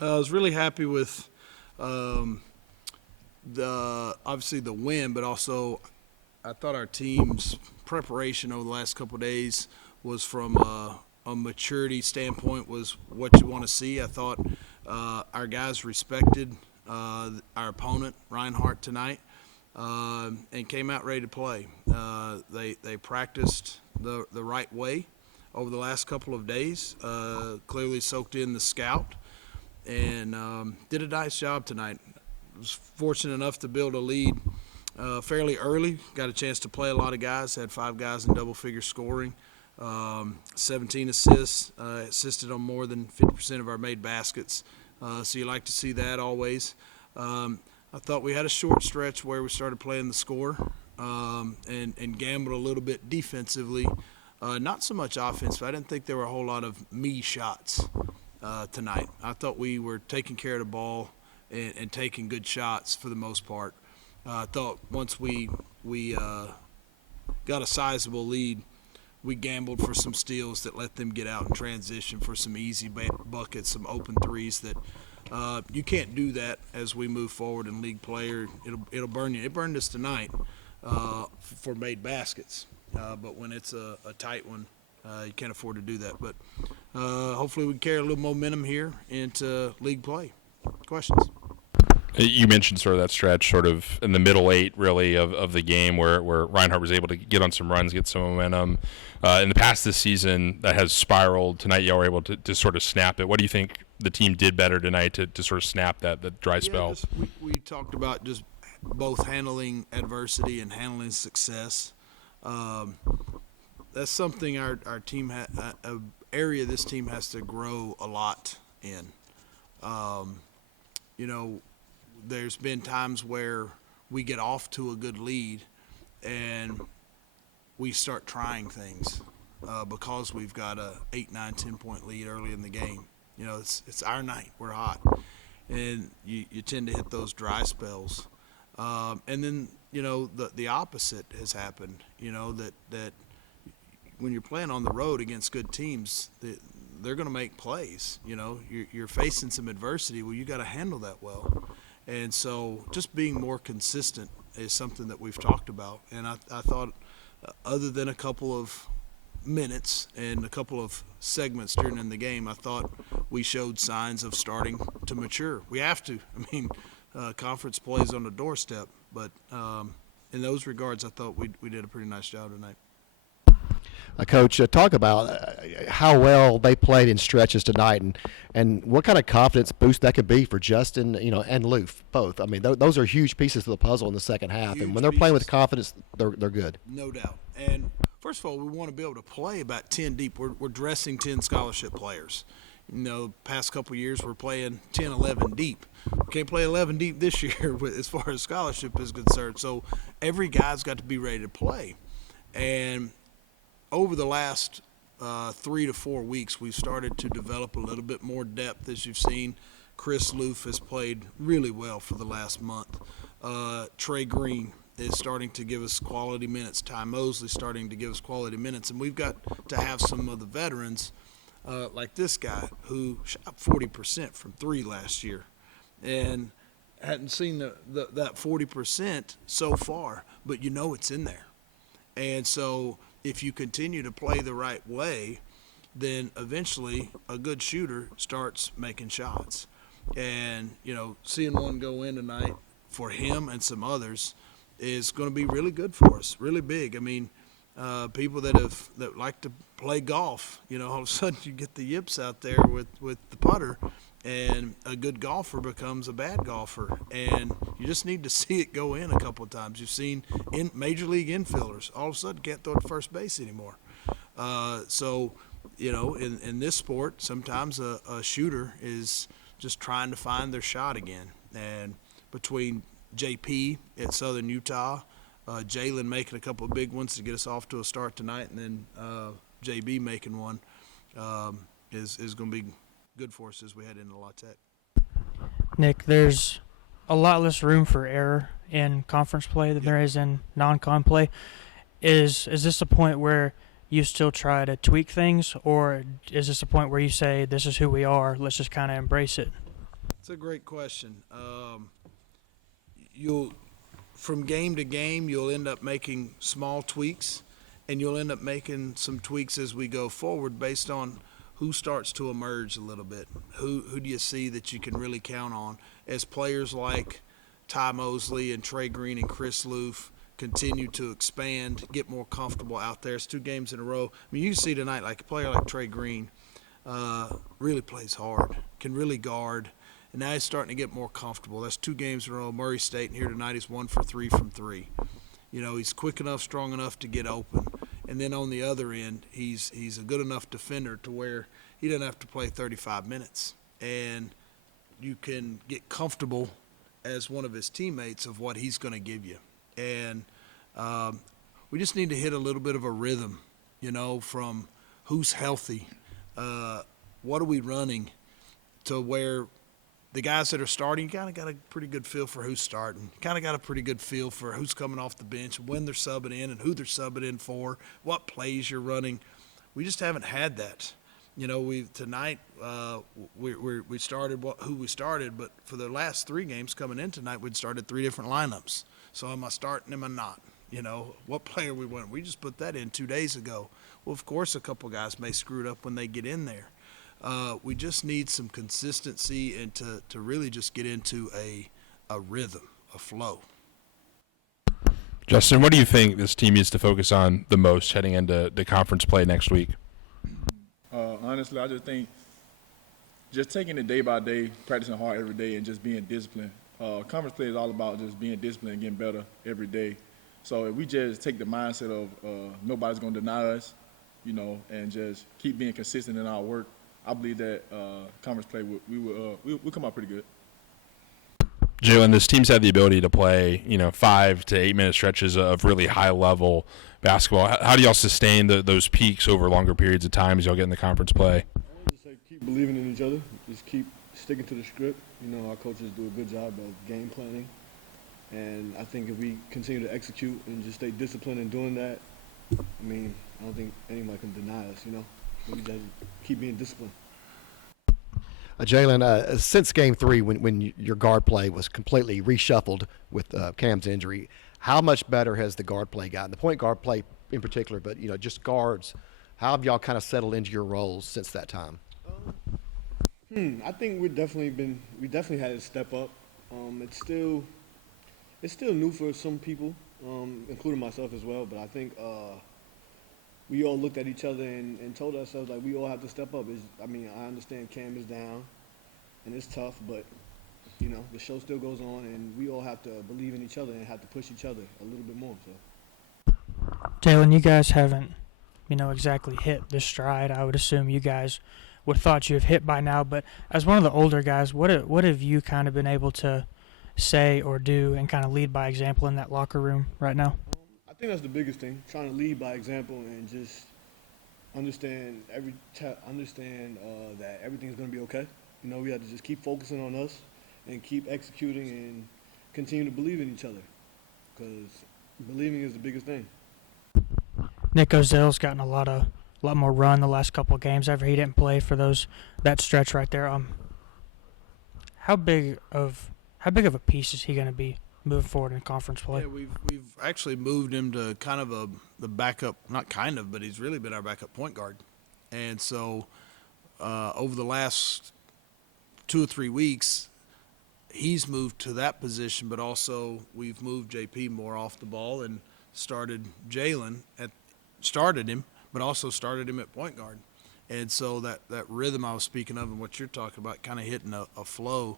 I was really happy with obviously the win, but also I thought our team's preparation over the last couple of days was from a maturity standpoint was what you want to see. I thought our guys respected our opponent, Reinhardt, tonight, and came out ready to play. They practiced the right way over the last couple of days, clearly soaked in the scout, and did a nice job tonight. Was fortunate enough to build a lead fairly early. Got a chance to play a lot of guys. Had 5 guys in double-figure scoring, 17 assists, assisted on more than 50% of our made baskets. So you like to see that always. I thought we had a short stretch where we started playing the score and gambled a little bit defensively. Not so much offense, but I didn't think there were a whole lot of me shots tonight. I thought we were taking care of the ball and taking good shots for the most part. I thought once we got a sizable lead, we gambled for some steals that let them get out in transition for some easy buckets, some open threes that you can't do that as we move forward in league play, or it'll burn you. It burned us tonight for made baskets, but when it's a tight one, you can't afford to do that. But hopefully we carry a little momentum here into league play. Questions? You mentioned sort of that stretch sort of in the middle 8 really of the game where Reinhardt was able to get on some runs, get some momentum. In the past this season, that has spiraled. Tonight you were able to sort of snap it. What do you think the team did better tonight to sort of snap that dry spell? We talked about just both handling adversity and handling success. That's something our team area this team has to grow a lot in. There's been times where we get off to a good lead and we start trying things because we've got a 8, 9, 10-point lead early in the game. It's our night. We're hot. And you tend to hit those dry spells. And then, the opposite has happened, that when you're playing on the road against good teams, they're going to make plays. You're facing some adversity. Well, you got to handle that well. And so just being more consistent is something that we've talked about. And I thought other than a couple of minutes and a couple of segments during the game, I thought we showed signs of starting to mature. We have to. Conference plays on the doorstep. But in those regards, I thought we did a pretty nice job tonight. Coach, talk about how well they played in stretches tonight, and what kind of confidence boost that could be for Justin, and Loof both. Those are huge pieces of the puzzle in the second half, and when they're playing with confidence, they're good. No doubt. And first of all, we want to be able to play about 10 deep. We're dressing 10 scholarship players. Past couple of years we're playing 10, 11 deep. We can't play 11 deep this year as far as scholarship is concerned. So every guy's got to be ready to play, and over the last 3 to 4 weeks, we've started to develop a little bit more depth, as you've seen. Chris Loof has played really well for the last month. Trey Green is starting to give us quality minutes. Ty Mosley starting to give us quality minutes. And we've got to have some of the veterans like this guy who shot 40% from 3 last year and hadn't seen that 40% so far, but it's in there. And so if you continue to play the right way, then eventually a good shooter starts making shots. And, seeing one go in tonight for him and some others is going to be really good for us, really big. People that like to play golf, all of a sudden you get the yips out there with the putter, and a good golfer becomes a bad golfer, and you just need to see it go in a couple of times. You've seen in major league infielders all of a sudden can't throw to first base anymore. In this sport, sometimes a shooter is just trying to find their shot again. And between JP at Southern Utah, Jalen making a couple of big ones to get us off to a start tonight, and then JB making one is going to be good for us as we head into La Tech. Nick, there's a lot less room for error in conference play than there is in non-con play. Is this a point where you still try to tweak things, or is this a point where you say, this is who we are, let's just kind of embrace it? It's a great question. You'll from game to game, you'll end up making small tweaks, and you'll end up making some tweaks as we go forward based on who starts to emerge a little bit. Who do you see that you can really count on as players like Ty Mosley and Trey Green and Chris Loof continue to expand, get more comfortable out there. It's 2 games in a row. I mean, you see tonight, like a player like Trey Green really plays hard, can really guard, and now he's starting to get more comfortable. That's 2 games in a row. Murray State, and here tonight he's 1 for 3 from 3. You know, he's quick enough, strong enough to get open. And then on the other end, he's a good enough defender to where he doesn't have to play 35 minutes. And you can get comfortable as one of his teammates of what he's going to give you. And we just need to hit a little bit of a rhythm, you know, from who's healthy, what are we running, to where the guys that are starting, you kind of got a pretty good feel for who's starting. Kind of got a pretty good feel for who's coming off the bench, when they're subbing in and who they're subbing in for, what plays you're running. We just haven't had that. You know, tonight we started who we started, but for the last 3 games coming in tonight, we'd started 3 different lineups. So am I starting? Am I not? You know, what player we went? We just put that in 2 days ago. Well, of course, a couple guys may screw it up when they get in there. We just need some consistency and to really just get into a rhythm, a flow. Justin, what do you think this team needs to focus on the most heading into the conference play next week? Honestly, I just think just taking it day by day, practicing hard every day, and just being disciplined. Conference play is all about just being disciplined and getting better every day. So if we just take the mindset of nobody's going to deny us, you know, and just keep being consistent in our work, I believe that conference play we'll come out pretty good. Jalen, this team's had the ability to play, 5 to 8 minute stretches of really high level basketball. How do y'all sustain those peaks over longer periods of time as y'all get in the conference play? I just say keep believing in each other. Just keep sticking to the script. You know, our coaches do a good job of game planning. And I think if we continue to execute and just stay disciplined in doing that, I mean, I don't think anyone can deny us, you know. We just keep being disciplined. Jalen, since Game 3, when your guard play was completely reshuffled with Cam's injury, how much better has the guard play gotten? The point guard play in particular, but just guards. How have y'all kind of settled into your roles since that time? I think we definitely had to step up. It's still new for some people, including myself as well. But I think we all looked at each other and told ourselves like we all have to step up. I understand Cam is down, and it's tough, but the show still goes on, and we all have to believe in each other and have to push each other a little bit more. So, Jalen, you guys haven't, exactly hit this stride. I would assume you guys would have thought you have hit by now. But as one of the older guys, what have you kind of been able to say or do and kind of lead by example in that locker room right now? I think that's the biggest thing, trying to lead by example and just understand that everything's going to be okay. We have to just keep focusing on us and keep executing and continue to believe in each other, because believing is the biggest thing. Nick Ozell's gotten a lot more run the last couple of games after he didn't play for that stretch right there. How big of a piece is he going to be moving forward in conference play? Yeah, we've actually moved him to kind of the backup, not kind of, but he's really been our backup point guard. And so over the last 2 or 3 weeks, he's moved to that position, but also we've moved JP more off the ball and started Jalen started him, but also started him at point guard. And so that rhythm I was speaking of and what you're talking about, kind of hitting a flow,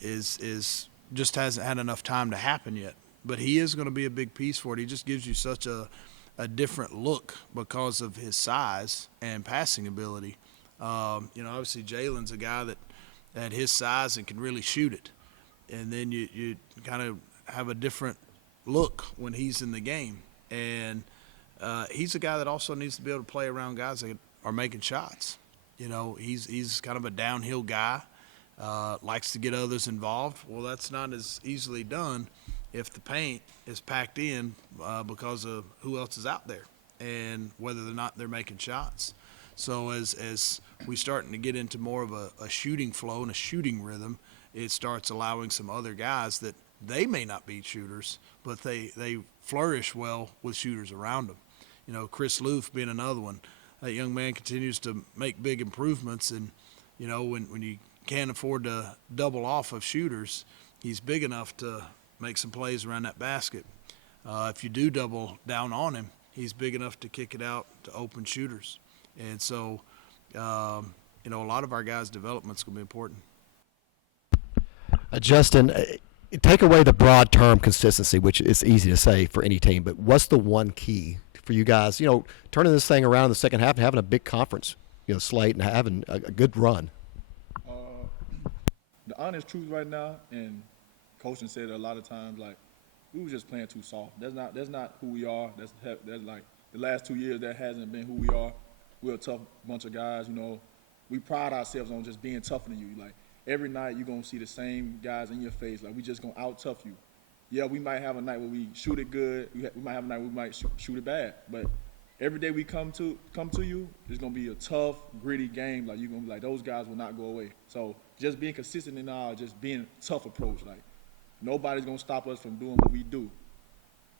is just hasn't had enough time to happen yet. But he is going to be a big piece for it. He just gives you such a different look because of his size and passing ability. Obviously Jalen's a guy that at his size and can really shoot it. And then you kind of have a different look when he's in the game. And he's a guy that also needs to be able to play around guys that are making shots. He's kind of a downhill guy, likes to get others involved. Well, that's not as easily done if the paint is packed in because of who else is out there and whether or not they're making shots. So as we starting to get into more of a shooting flow and a shooting rhythm, it starts allowing some other guys that they may not be shooters, but they flourish well with shooters around them. You know, Chris Loof being another one. That young man continues to make big improvements, and you know, when you can't afford to double off of shooters, he's big enough to make some plays around that basket. If you do double down on him, he's big enough to kick it out to open shooters. And so, you know, a lot of our guys' development's going to be important. Justin, take away the broad term consistency, which is easy to say for any team, but what's the one key for you guys, you know, turning this thing around in the second half and having a big conference, you know, slate and having a good run? The honest truth right now, and coaching said it a lot of times, like, we were just playing too soft. That's not who we are. That's like the last 2 years, that hasn't been who we are. We're a tough bunch of guys, you know. We pride ourselves on just being tougher than you. Like, every night you're going to see the same guys in your face. Like, we just going to out-tough you. Yeah, we might have a night where we shoot it good. We might have a night where we might shoot it bad. But every day we come to you, it's going to be a tough, gritty game. Like, you're going to be like, those guys will not go away. So just being consistent in our just being tough approach. Like, nobody's going to stop us from doing what we do.